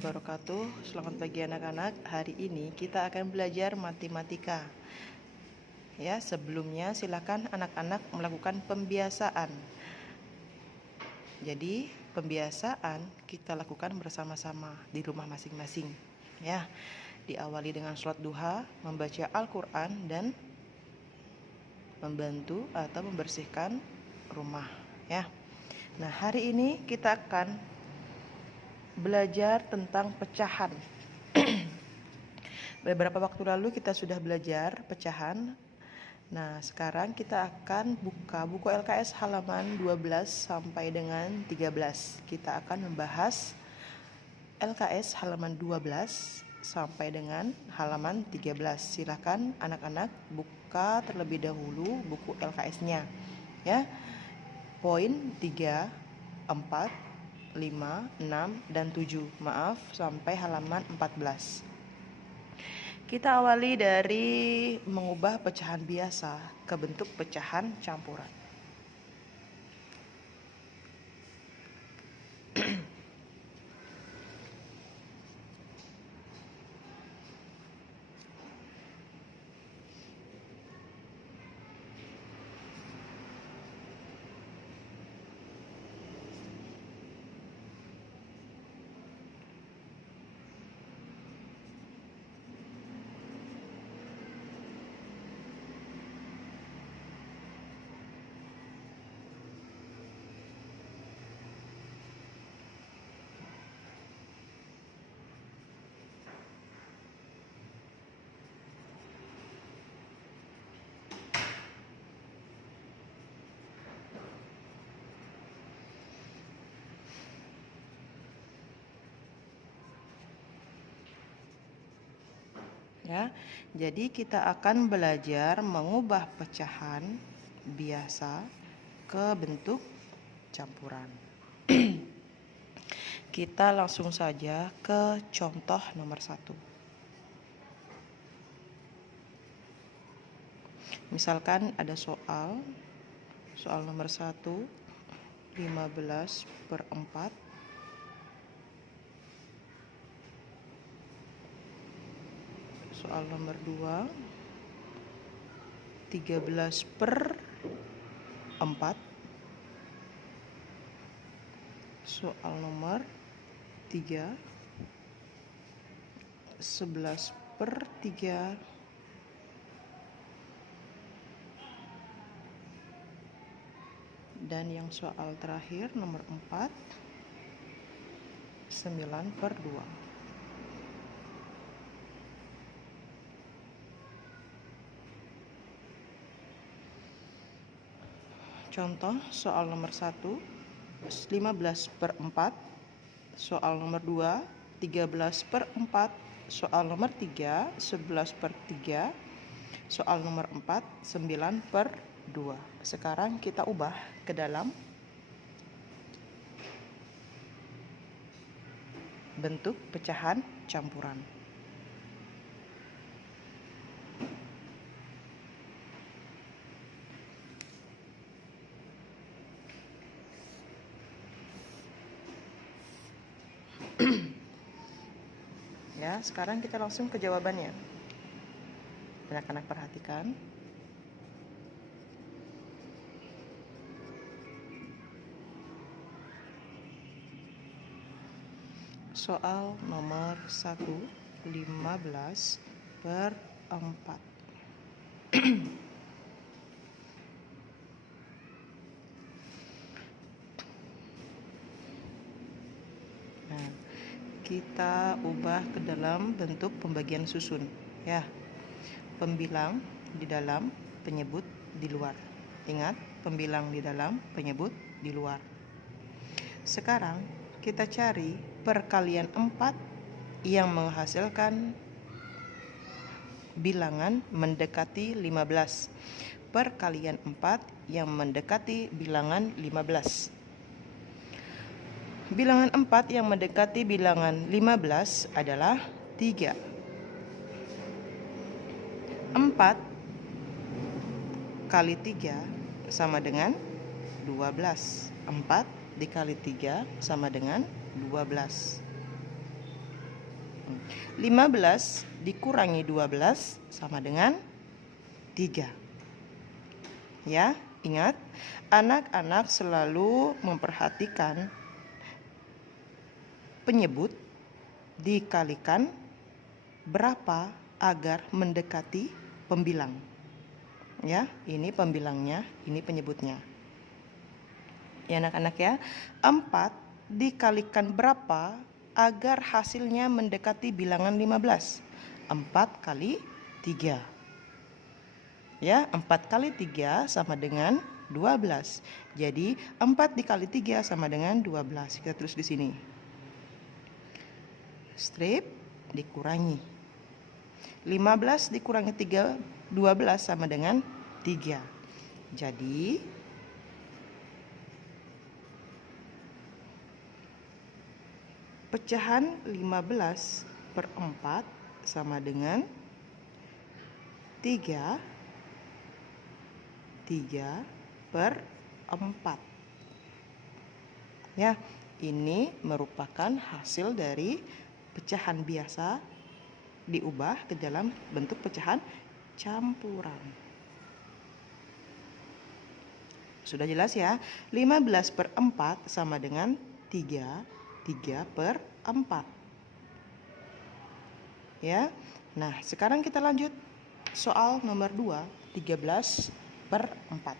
wabarakatuh. Selamat pagi anak-anak. Hari ini kita akan belajar matematika. Ya, sebelumnya silakan anak-anak melakukan pembiasaan. Jadi, pembiasaan kita lakukan bersama-sama di rumah masing-masing. Ya, diawali dengan sholat duha, membaca Al-Quran dan membantu atau membersihkan rumah. Ya. Nah, hari ini kita akan belajar tentang pecahan. Beberapa waktu lalu kita sudah belajar pecahan. Nah, sekarang kita akan buka buku LKS halaman 12 sampai dengan 13. Kita akan membahas LKS halaman 12 sampai dengan halaman 13. Silakan anak-anak buka terlebih dahulu buku LKS-nya. Ya. Poin 3, 4, 5, 6, dan 7. Maaf, sampai halaman 14. Kita awali dari mengubah pecahan biasa ke bentuk pecahan campuran. Ya, jadi kita akan belajar mengubah pecahan biasa ke bentuk campuran. Kita langsung saja ke contoh nomor 1. Misalkan ada soal nomor 1, 15/4. Soal nomor 2, 13/4. Soal nomor 3, 11/3. Dan yang soal terakhir nomor 4, 9/2. Contoh soal nomor 1, 15/4. Soal nomor 2, 13/4. Soal nomor 3, 11/3. Soal nomor 4, 9/2. Sekarang kita ubah ke dalam bentuk pecahan campuran. Ya, sekarang kita langsung ke jawabannya. Anak-anak perhatikan. Soal nomor 1, 15/4. Nah, kita ubah ke dalam bentuk pembagian susun. Ya, pembilang di dalam, penyebut di luar. Ingat, pembilang di dalam, penyebut di luar. Sekarang kita cari perkalian 4 yang menghasilkan bilangan mendekati 15. Perkalian 4 yang mendekati bilangan 15. Bilangan 4 yang mendekati bilangan 15 adalah 3. 4 kali 3 sama dengan 12. 4 dikali 3 sama dengan 12. 15 dikurangi 12 sama dengan 3. Ya, ingat, anak-anak selalu memperhatikan penyebut dikalikan berapa agar mendekati pembilang. Ya, ini pembilangnya, ini penyebutnya. Ya anak-anak ya, 4 dikalikan berapa agar hasilnya mendekati bilangan 15? 4 kali 3. Ya, 4 kali 3 sama dengan 12. Jadi 4 dikali 3 sama dengan 12. Kita tulis di sini. Strip dikurangi. 15 dikurangi 3, 12 sama dengan 3. Jadi pecahan 15 per 4 sama dengan 3 per 4. Ya, ini merupakan hasil dari pecahan biasa diubah ke dalam bentuk pecahan campuran. Sudah jelas ya? 15 per 4 sama dengan 3 per 4. Ya. Nah, sekarang kita lanjut soal nomor 2, 13 per 4.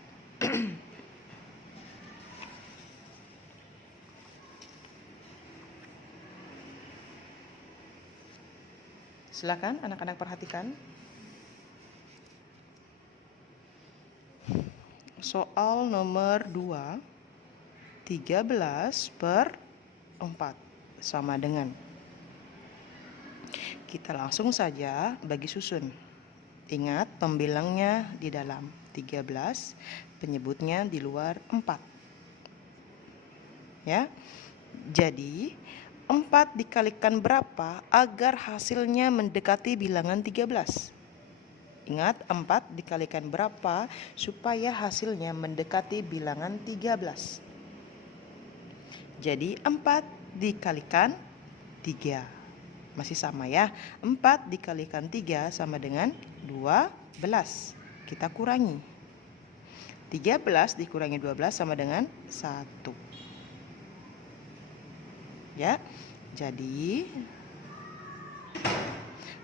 Silakan anak-anak perhatikan. Soal nomor 2, 13 per 4 sama dengan. Kita langsung saja bagi susun. Ingat, pembilangnya di dalam 13, penyebutnya di luar 4. Ya. Jadi 4 dikalikan berapa agar hasilnya mendekati bilangan 13? Ingat, 4 dikalikan berapa supaya hasilnya mendekati bilangan 13? Jadi 4 dikalikan 3. Masih sama ya. 4 dikalikan 3 sama dengan 12. Kita kurangi. 13 dikurangi 12 sama dengan 1. Ya. Jadi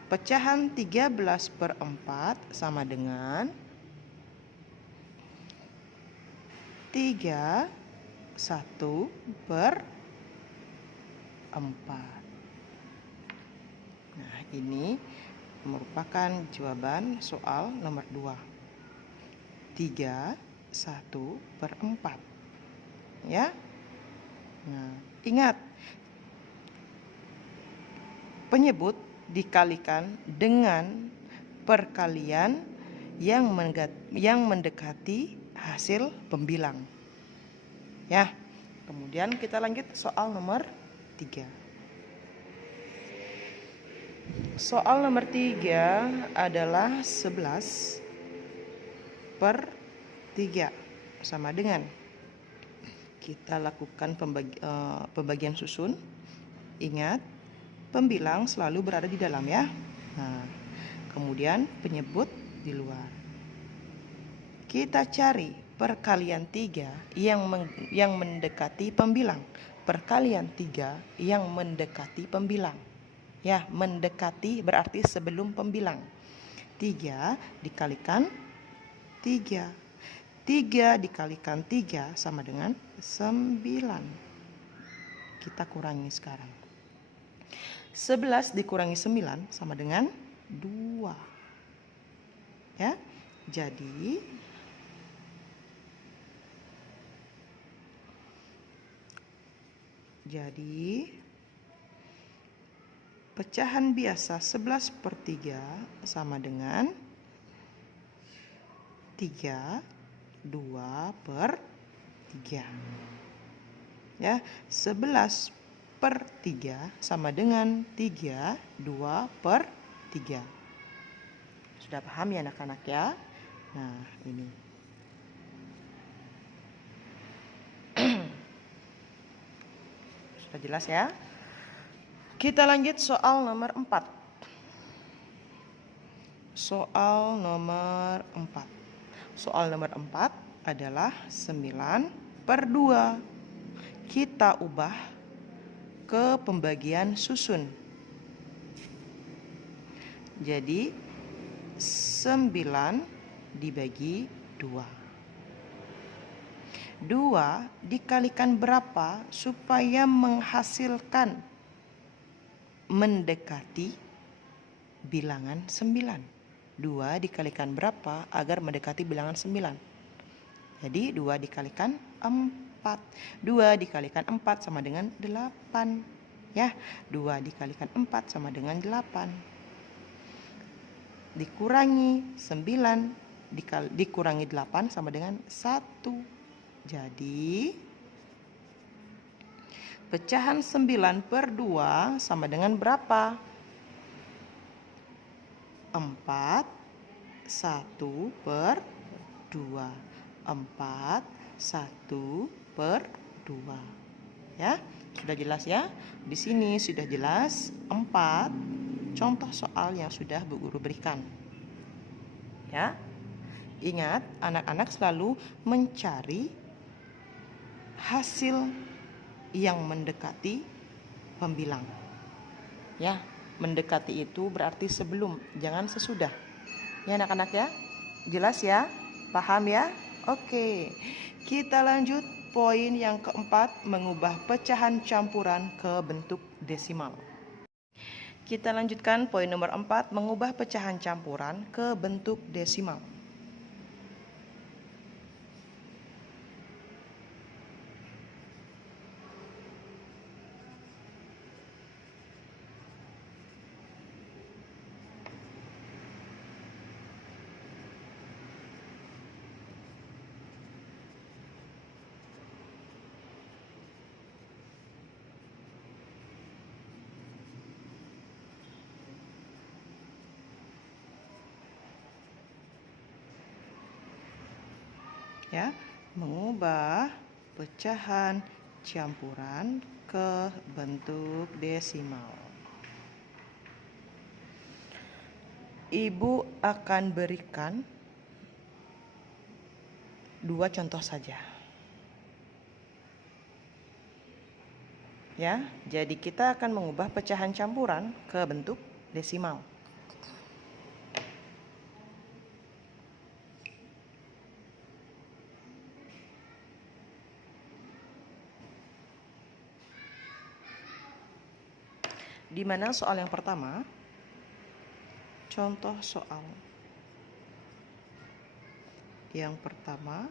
pecahan 13 per 4 sama dengan 3 1 per 4. Nah, ini merupakan jawaban soal nomor 2. 3 1 per 4. Ya. Nah, ingat, penyebut dikalikan dengan perkalian yang mendekati hasil pembilang. Ya, kemudian kita lanjut soal nomor 3. Soal nomor 3 adalah 11 per 3 sama dengan. Kita lakukan pembagian susun. Ingat, pembilang selalu berada di dalam ya. Nah, kemudian penyebut di luar. Kita cari perkalian 3 yang mendekati pembilang. Perkalian 3 yang mendekati pembilang. Ya, mendekati berarti sebelum pembilang. 3 dikalikan 3. 3 dikalikan 3 sama dengan 9. Kita kurangi sekarang. 11 dikurangi 9 sama dengan 2. Ya, jadi pecahan biasa 11 per 3 sama dengan 3 2 per 3. Ya, 11 per 3 sama dengan 3 2 per 3. Sudah paham ya anak-anak ya? Nah, ini. Sudah jelas ya? Kita lanjut soal nomor 4. soal nomor 4. Soal nomor 4 adalah 9/2. Kita ubah ke pembagian susun. Jadi 9 dibagi 2. 2 dikalikan berapa supaya menghasilkan mendekati bilangan 9? 2 dikalikan berapa agar mendekati bilangan 9? Jadi 2 dikalikan 4. 2 dikalikan 4 sama dengan 8. Ya, 2 dikalikan 4 sama dengan 8. Dikurangi 9 dikurangi 8 sama dengan 1. Jadi pecahan 9/2 sama dengan berapa? 4 1/2. 4 1/2. Ya, sudah jelas ya? Di sini sudah jelas 4 contoh soal yang sudah Bu Guru berikan. Ya. Ingat, anak-anak selalu mencari hasil yang mendekati pembilang. Ya, mendekati itu berarti sebelum, jangan sesudah. Ya anak-anak ya? Jelas ya? Paham ya? Oke. Kita lanjut poin yang keempat, mengubah pecahan campuran ke bentuk desimal. Kita lanjutkan poin nomor 4, mengubah pecahan campuran ke bentuk desimal. Ya, mengubah pecahan campuran ke bentuk desimal. Ibu akan berikan 2 contoh saja. Ya, jadi kita akan mengubah pecahan campuran ke bentuk desimal. Di mana soal yang pertama, contoh soal yang pertama,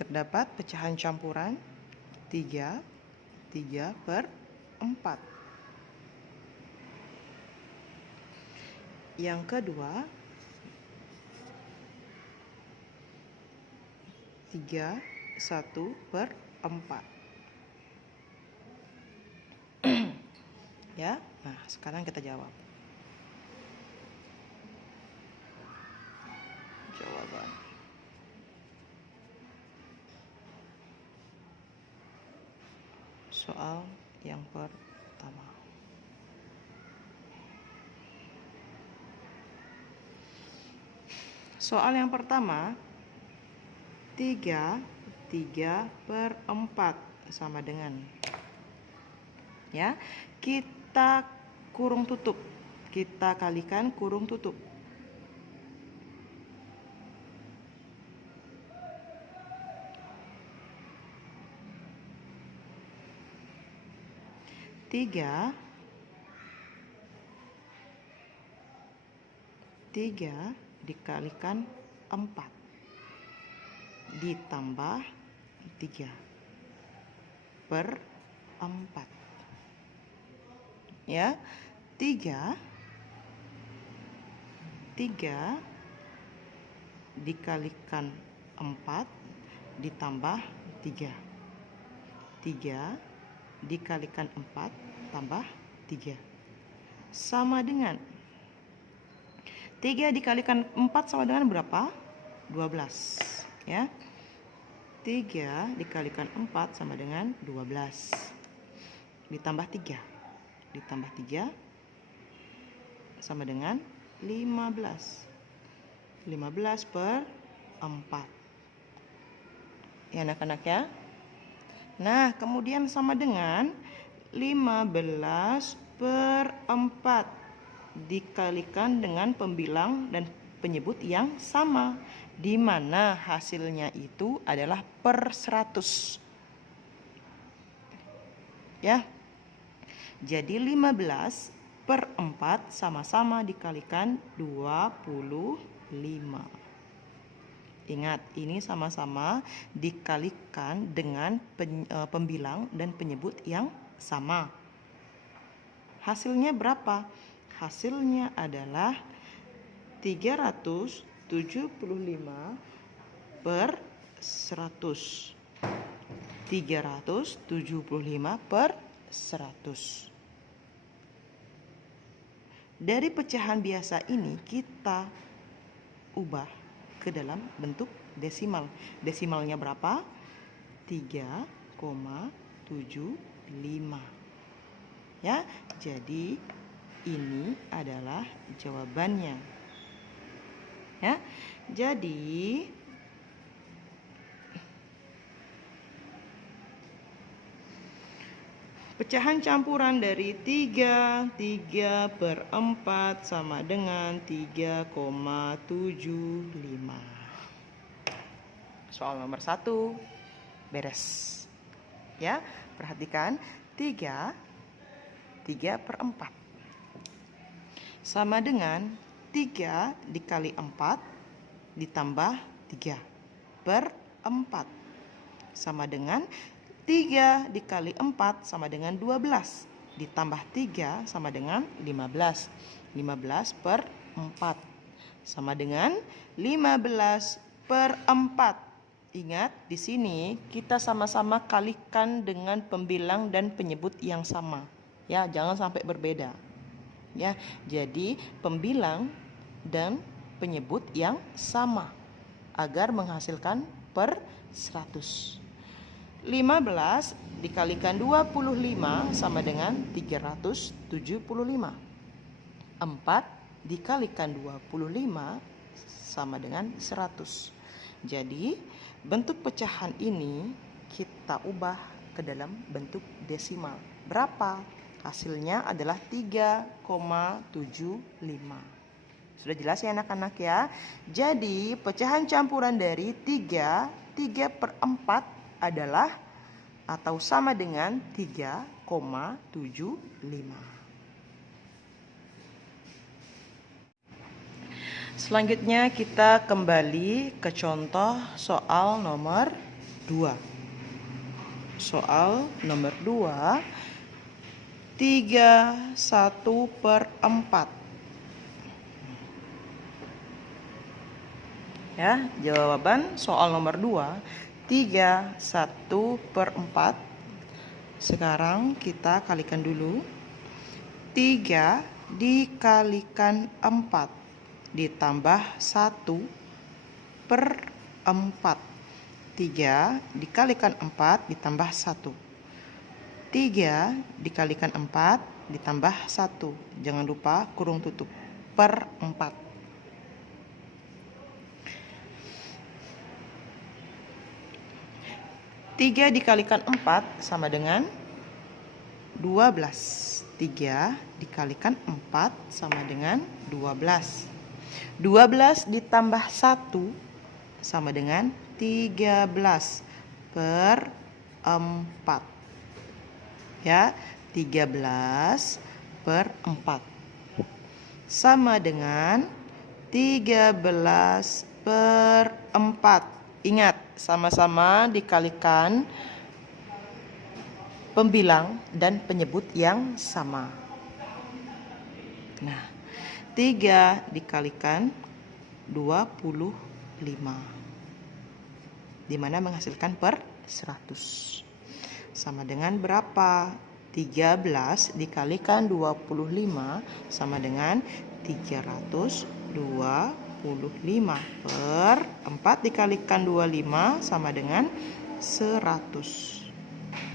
terdapat pecahan campuran 3/4. Yang kedua, 3/1/4. Ya, nah sekarang kita jawab. Jawaban. Soal yang pertama. Soal yang pertama, 3/4 sama dengan, ya, kita kurung tutup, kita kalikan kurung tutup. Tiga dikalikan 4 ditambah 3/4. Ya, 3 dikalikan 4 ditambah 3. 3 dikalikan 4 tambah 3 sama dengan 3 dikalikan 4 sama dengan berapa? 12. Ya, 3 dikalikan 4 sama dengan 12 ditambah 3 ditambah 3 sama dengan 15. 15 per 4. Ya anak-anak ya. Nah, kemudian sama dengan 15 per 4 dikalikan dengan pembilang dan penyebut yang sama, di mana hasilnya itu adalah per 100. Ya. Jadi 15 per 4 sama-sama dikalikan 25. Ingat, ini sama-sama dikalikan dengan pembilang dan penyebut yang sama. Hasilnya berapa? Hasilnya adalah 375 per 100. 375 per 100. Dari pecahan biasa ini kita ubah ke dalam bentuk desimal. Desimalnya berapa? 3,75. Ya, jadi ini adalah jawabannya. Ya. Jadi pecahan campuran dari 3 per 4 sama dengan 3,75. Soal nomor 1 beres. Ya, perhatikan 3 per 4 sama dengan 3 dikali 4 ditambah 3 per 4 sama dengan 3 dikali 4 sama dengan 12. Ditambah 3 sama dengan 15. 15 per 4 sama dengan 15 per 4. Ingat, di sini kita sama-sama kalikan dengan pembilang dan penyebut yang sama. Ya, jangan sampai berbeda. Ya, jadi pembilang dan penyebut yang sama agar menghasilkan per 100. 15 dikalikan 25 sama dengan 375. 4 dikalikan 25 sama dengan 100. Jadi, bentuk pecahan ini kita ubah ke dalam bentuk desimal. Berapa? Hasilnya adalah 3,75. Sudah jelas ya anak-anak ya? Jadi, pecahan campuran dari 3 per 4 adalah atau sama dengan 3,75. Selanjutnya kita kembali ke contoh soal nomor 2. Soal nomor 2, 31 per 4. Ya, jawaban soal nomor 2 31 per 4. Sekarang kita kalikan dulu. 3 dikalikan 4 ditambah 1 per 4. 3 dikalikan 4 ditambah 1. 3 dikalikan 4 ditambah 1. Jangan lupa kurung tutup. Per 4. 3 dikalikan 4 sama dengan 12. 3 dikalikan 4 sama dengan 12. 12 ditambah 1 sama dengan 13 per 4. Ya, 13 per 4 sama dengan 13 per 4. Ingat, sama-sama dikalikan pembilang dan penyebut yang sama. Nah, 3 dikalikan 25, di mana menghasilkan per 100. Sama dengan berapa? 13 dikalikan 25 sama dengan 325 per 4 dikalikan 25 sama dengan 100.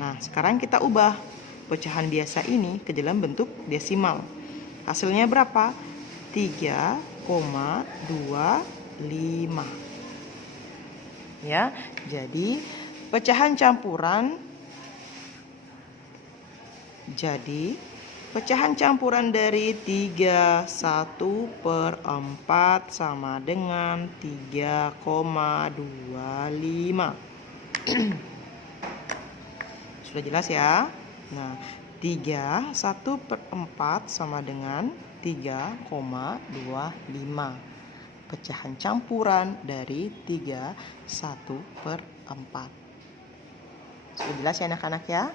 Nah, sekarang kita ubah pecahan biasa ini ke dalam bentuk desimal. Hasilnya berapa? 3,25. Ya, jadi pecahan campuran dari 31/4 sama dengan 3,25. Sudah jelas ya? Nah, 1/4 sama dengan 3,25. Pecahan campuran dari 1/4. Sudah jelas ya anak-anak ya?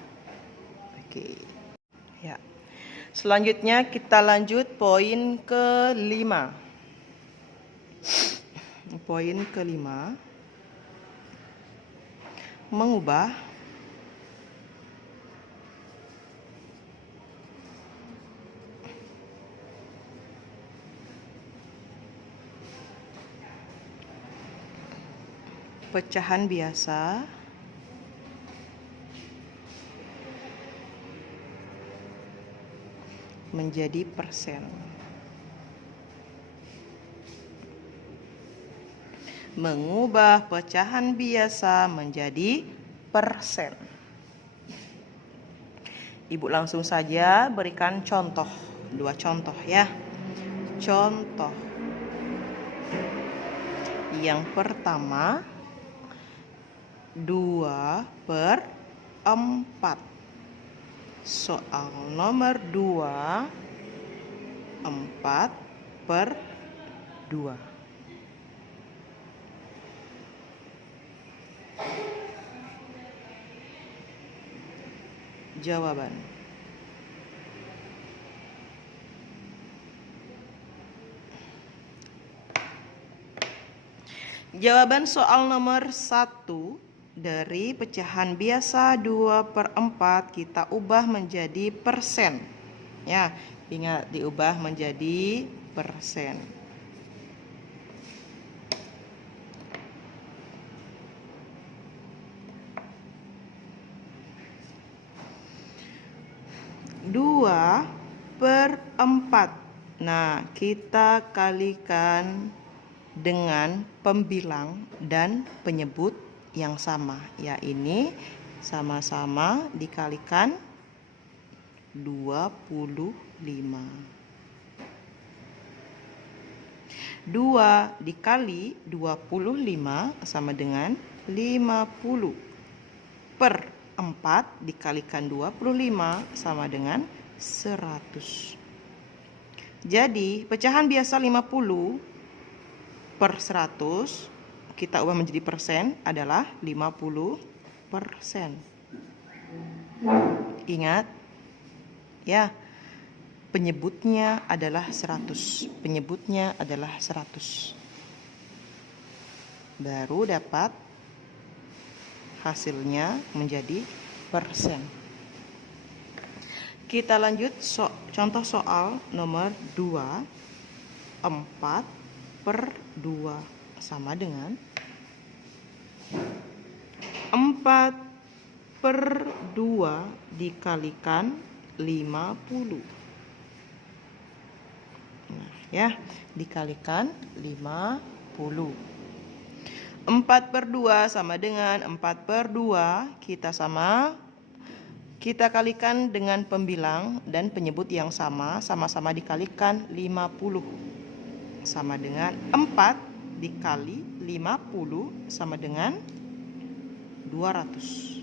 Oke. Ya. Selanjutnya kita lanjut poin ke-5. Poin ke-5. Mengubah pecahan biasa menjadi persen. Mengubah pecahan biasa menjadi persen. Ibu langsung saja berikan contoh, 2 contoh ya. Contoh yang pertama, 2/4. Soal nomor 2, 4/2. Jawaban. Jawaban soal nomor 1 dari pecahan biasa 2/4 kita ubah menjadi persen. Ya, ingat diubah menjadi persen. Dua per 4. Nah, kita kalikan dengan pembilang dan penyebut yang sama. Ya, ini sama-sama dikalikan 25. 2 dikali 25 sama dengan 50. Per 4 dikalikan 25 sama dengan 100. Jadi pecahan biasa 50 per 100 kita ubah menjadi persen adalah 50%. Ingat ya, penyebutnya adalah 100. Penyebutnya adalah 100. Baru dapat hasilnya menjadi persen. Kita lanjut contoh soal nomor 2. 4/2 sama dengan 4/2 dikalikan 50. Nah, ya, dikalikan 50. 4/2 sama dengan 4/2 kita kalikan dengan pembilang dan penyebut yang sama-sama dikalikan 50 sama dengan 4 dikali 50 sama dengan 200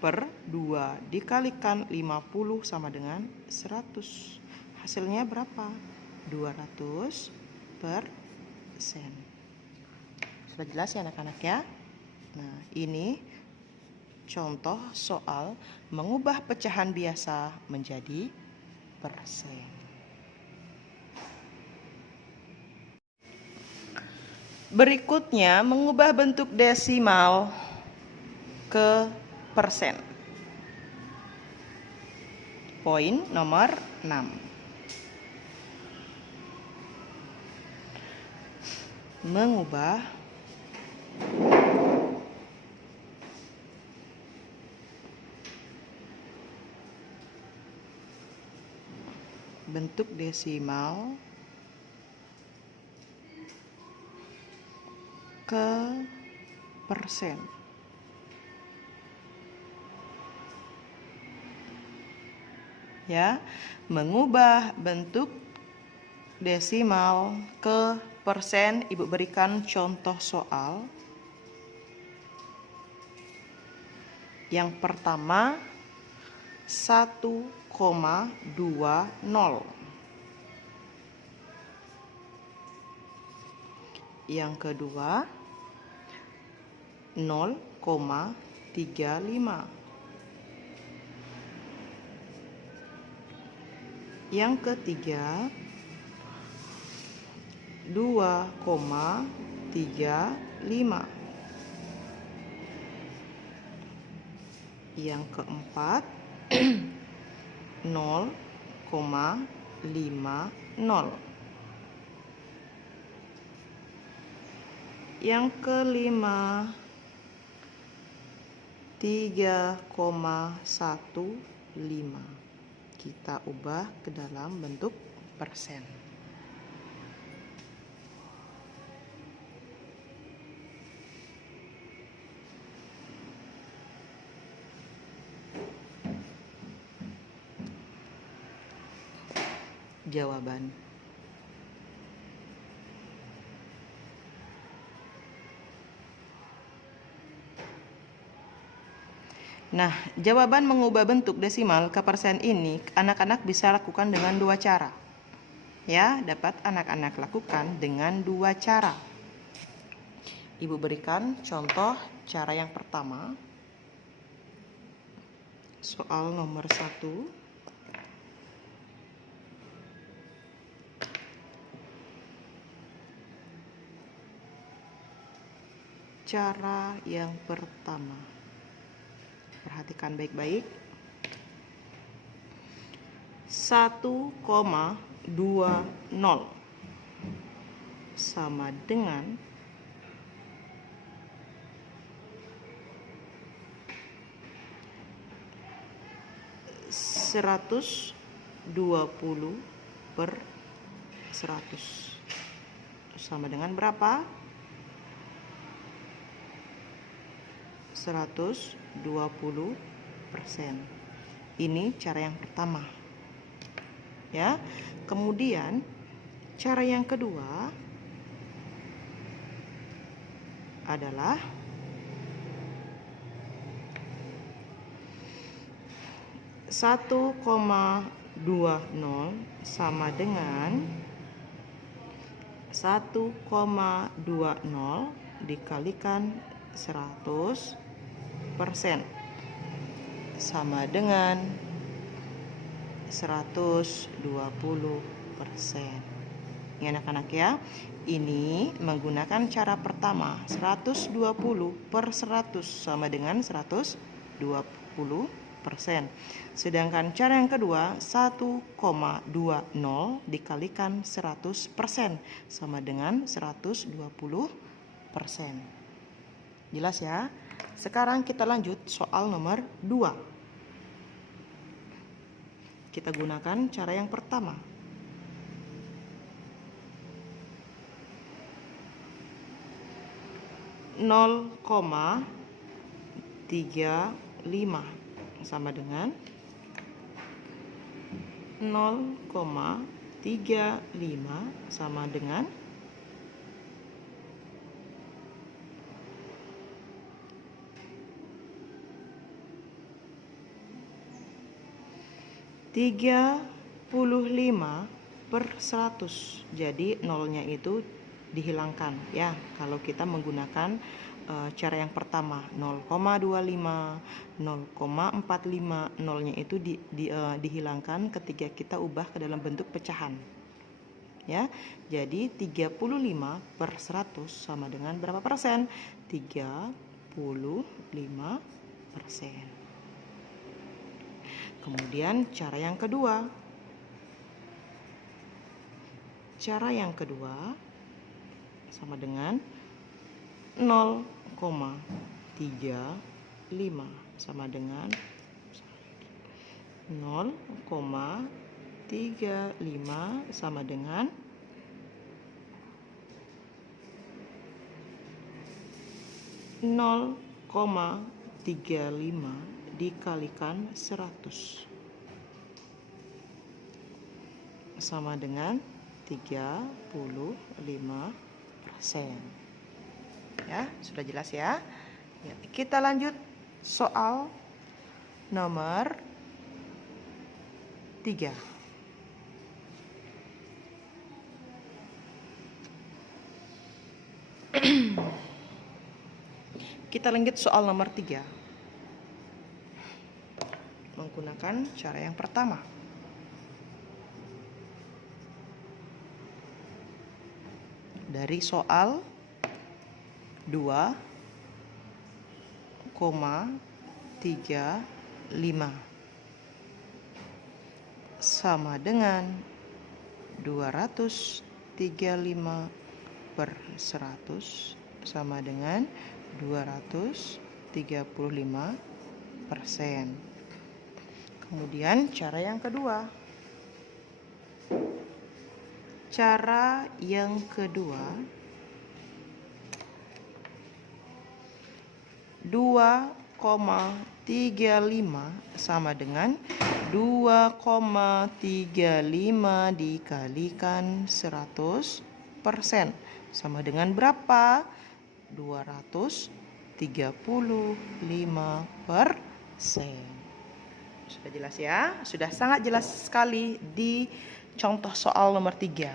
per 2 dikalikan 50 sama dengan 100. Hasilnya berapa? 200%. Sudah jelas ya anak-anak ya? Nah, ini contoh soal mengubah pecahan biasa menjadi persen. Berikutnya, mengubah bentuk desimal ke persen. Poin nomor 6. Mengubah bentuk desimal ke persen. Ya, mengubah bentuk desimal ke persen, Ibu berikan contoh soal. Yang pertama 1,20. Yang kedua 0,35. Yang ketiga 2,35. Yang keempat 0,50. Yang kelima 3,15. Kita ubah ke dalam bentuk persen. Jawaban. Nah, jawaban mengubah bentuk desimal ke persen ini anak-anak bisa lakukan dengan dua cara. Ya, dapat anak-anak lakukan dengan dua cara. Ibu berikan contoh cara yang pertama. Soal nomor 1. Cara yang pertama. Perhatikan baik-baik. 1,20 sama dengan 120/100 sama dengan berapa? 120%. Ini cara yang pertama. Ya. Kemudian cara yang kedua adalah 1,20 sama dengan 1,20 dikalikan 100% sama dengan 120%. Ini anak-anak ya. Ini menggunakan cara pertama, 120/100 sama dengan 120%. Sedangkan cara yang kedua, 1,20 dikalikan 100% sama dengan 120%. Jelas ya? Sekarang kita lanjut soal nomor 2. Kita gunakan cara yang pertama. 0,35 sama dengan 0,35 sama dengan 35/100. Jadi nolnya itu dihilangkan ya kalau kita menggunakan cara yang pertama, 0,25, 0,45, nolnya itu dihilangkan ketika kita ubah ke dalam bentuk pecahan. Ya. Jadi 35/100 sama dengan berapa persen? 35%. Kemudian cara yang kedua. Cara yang kedua sama dengan 0,35 sama dengan 0,35 35 sama dengan 0,35 dikalikan 100 sama dengan 35%. Ya, sudah jelas ya? Ya, kita lanjut soal nomor 3. Kita lanjut soal nomor 3 menggunakan cara yang pertama. Dari soal 2,35 sama dengan 235 per 100 sama dengan 235%. Kemudian cara yang kedua. Cara yang kedua, 2,35 sama dengan 2,35 dikalikan 100% sama dengan berapa? 235%. Sudah jelas ya? Sudah sangat jelas sekali di contoh soal nomor 3.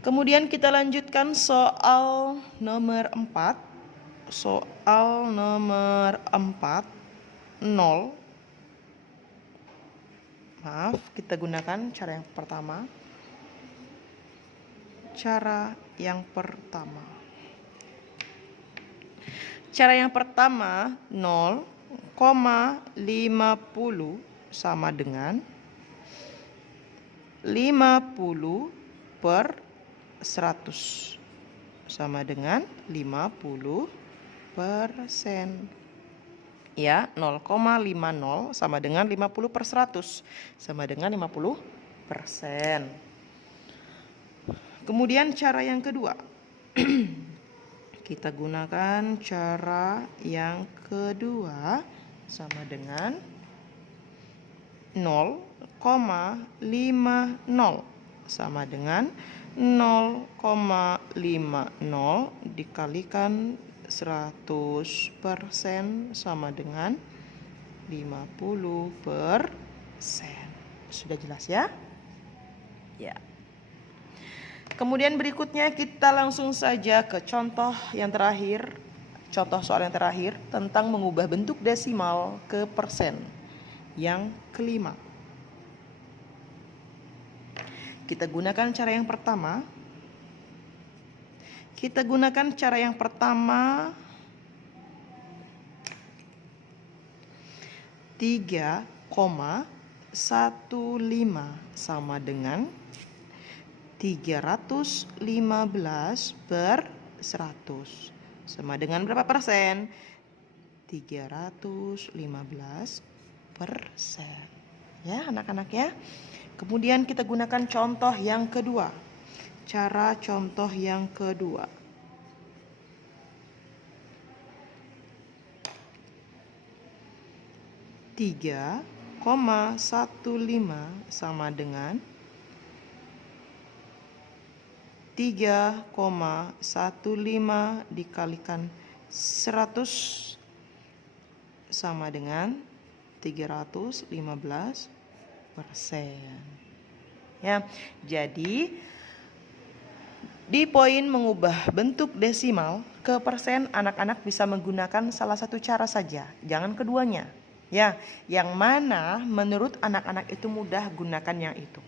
Kemudian kita lanjutkan soal nomor 4. Soal nomor 4, 0. Maaf, kita gunakan cara yang pertama. Cara yang pertama. Cara yang pertama, 0,50 sama dengan 50 per 100 sama dengan 50%. Ya, 0,50 sama dengan 50 per 100 sama dengan 50%. Kemudian cara yang kedua. Kita gunakan cara yang kedua sama dengan 0,50 sama dengan 0,50 dikalikan 100% sama dengan 50%. Sudah jelas ya? Ya. Kemudian berikutnya kita langsung saja ke contoh yang terakhir. Contoh soal yang terakhir tentang mengubah bentuk desimal ke persen. Yang kelima. Kita gunakan cara yang pertama. 3,15 sama dengan 315 per 100 sama dengan berapa persen? 315%. Ya, anak-anak ya. Kemudian kita gunakan contoh yang kedua. Cara contoh yang kedua. Tiga, 15 sama dengan 3,15 dikalikan 100 sama dengan 315%. Ya, jadi di poin mengubah bentuk desimal ke persen, anak-anak bisa menggunakan salah satu cara saja, jangan keduanya. Ya, yang mana menurut anak-anak itu mudah, gunakan yang itu.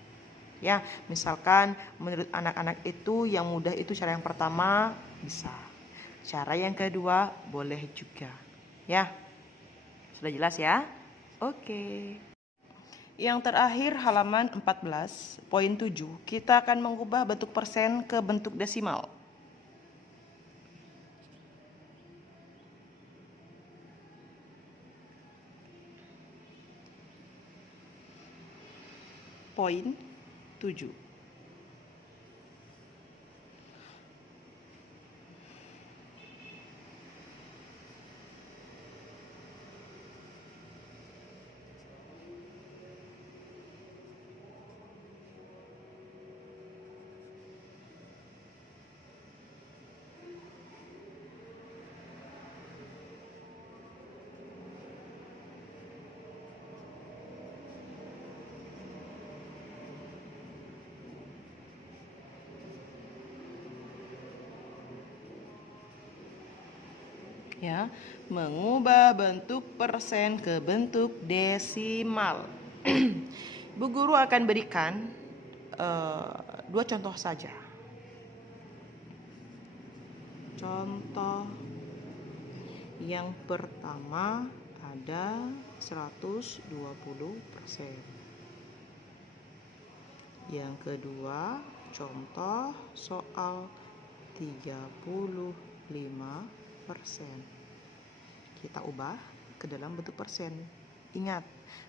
Ya, misalkan menurut anak-anak itu yang mudah itu cara yang pertama bisa. Cara yang kedua boleh juga. Ya. Sudah jelas ya? Oke. Yang terakhir halaman 14, poin 7. Kita akan mengubah bentuk persen ke bentuk desimal. Ya, mengubah bentuk persen ke bentuk desimal. Bu guru akan berikan 2 contoh saja. Contoh yang pertama ada 120%. Yang kedua, contoh soal 35%. Kita ubah ke dalam bentuk persen. Ingat,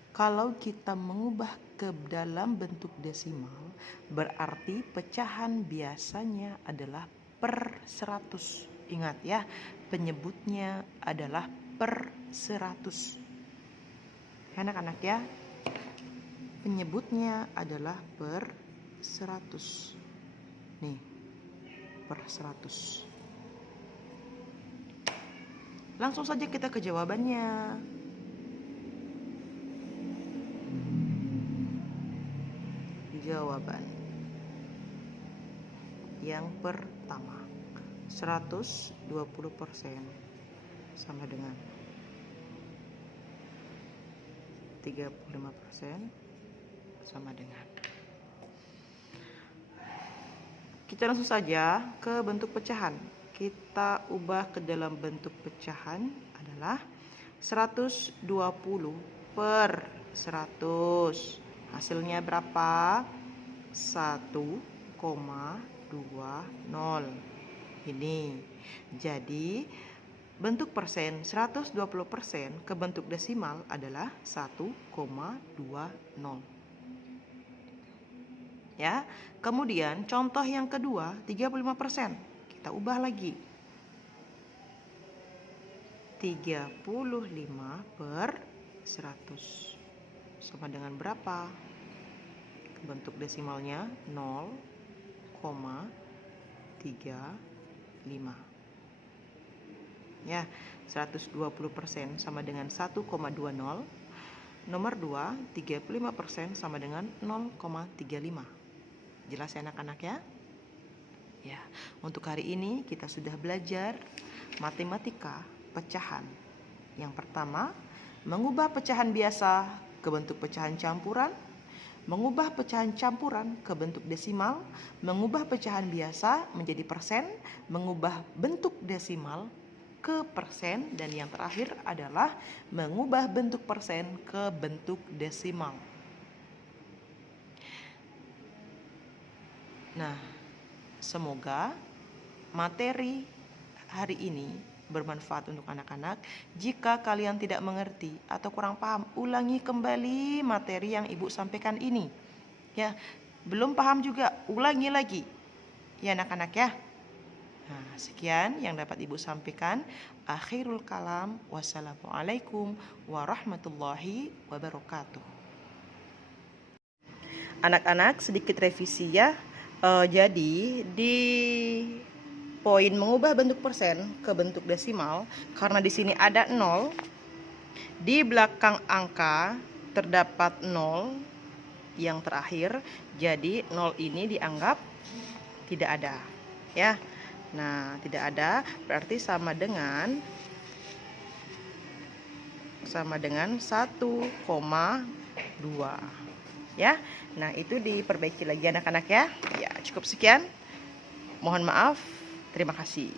kalau kita mengubah ke dalam bentuk desimal, berarti pecahan biasanya adalah per 100. Ingat ya, penyebutnya adalah per 100. Anak-anak ya, penyebutnya adalah per 100. Nih, per 100. Langsung saja kita ke jawabannya. Jawaban yang pertama, 120% sama dengan 35% sama dengan. Kita langsung saja ke bentuk pecahan. Kita ubah ke dalam bentuk pecahan adalah 120 per 100. Hasilnya berapa? 1,20. Ini. Jadi bentuk persen 120% ke bentuk desimal adalah 1,20. Ya. Kemudian contoh yang kedua 35%. Kita ubah lagi. 35 per 100 sama dengan berapa? Bentuk desimalnya 0,35. Ya, 120% sama dengan 1,20. Nomor 2, 35% sama dengan 0,35. Jelas ya anak-anak ya? Ya, untuk hari ini kita sudah belajar matematika pecahan. Yang pertama, mengubah pecahan biasa ke bentuk pecahan campuran, mengubah pecahan campuran ke bentuk desimal, mengubah pecahan biasa menjadi persen, mengubah bentuk desimal ke persen, dan yang terakhir adalah mengubah bentuk persen ke bentuk desimal. Nah, semoga materi hari ini bermanfaat untuk anak-anak. Jika kalian tidak mengerti atau kurang paham, ulangi kembali materi yang Ibu sampaikan ini. Ya, belum paham juga, ulangi lagi. Ya anak-anak ya. Nah, sekian yang dapat Ibu sampaikan. Akhirul kalam. Wassalamualaikum warahmatullahi wabarakatuh. Anak-anak, sedikit revisi ya. Jadi di poin mengubah bentuk persen ke bentuk desimal, karena di sini ada 0, di belakang angka terdapat 0 yang terakhir, jadi 0 ini dianggap tidak ada ya. Nah, tidak ada berarti sama dengan 1,2 ya. Nah, itu diperbaiki lagi anak-anak ya. Ya, cukup sekian. Mohon maaf. Terima kasih.